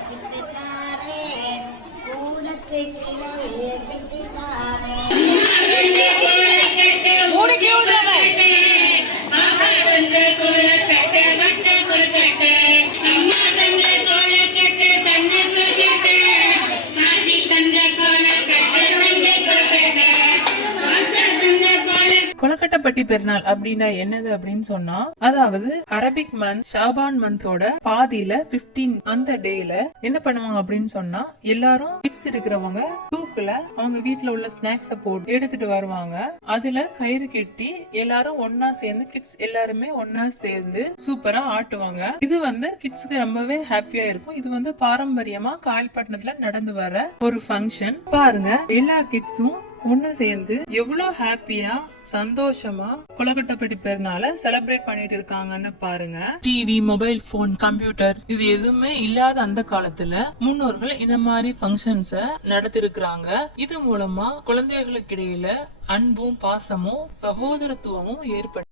சுட்டித்தாரே கூடத்தை சிலவே கட்டித்தாரே கொலக்கட்டப்பட்டி பெருநாள் அப்படின்னா என்னது அப்படின்னு சொன்னா அதாவது அரபிக் மந்த் ஷாபான் மந்தோட பாதியில 15 அந்த டேல என்ன பண்ணுவாங்க அப்படின்னு சொன்னா எல்லாரும் கிட்ஸ் இருக்கிறவங்க தூக்குல அவங்க வீட்டுல உள்ள ஸ்நாக்ஸ போட்டு எடுத்துட்டு வருவாங்க. அதுல கயிறு கட்டி எல்லாரும் ஒன்னா சேர்ந்து கிட்ஸ் எல்லாருமே ஒன்னா சேர்ந்து சூப்பரா ஆட்டுவாங்க. இது வந்து கிட்ஸுக்கு ரொம்பவே ஹாப்பியா இருக்கும். இது வந்து பாரம்பரியமா காயல்பட்டினத்துல நடந்து வர ஒரு ஃபங்க்ஷன் பாருங்க எல்லா கிட்ஸும் ஒன்று சேர்ந்து எவ்வளவு ஹாப்பியா சந்தோஷமா கொலக்கட்டைப்பட்டி பெருநாள செலிப்ரேட் பண்ணிட்டு இருக்காங்கன்னு பாருங்க. டிவி மொபைல் போன் கம்ப்யூட்டர் இது எதுவுமே இல்லாத அந்த காலத்துல முன்னோர்கள் இந்த மாதிரி ஃபங்க்ஷன்ஸ நடத்திருக்கிறாங்க. இது மூலமா குழந்தைகளுக்கு இடையில அன்பும் பாசமும் சகோதரத்துவமும் ஏற்பட்டு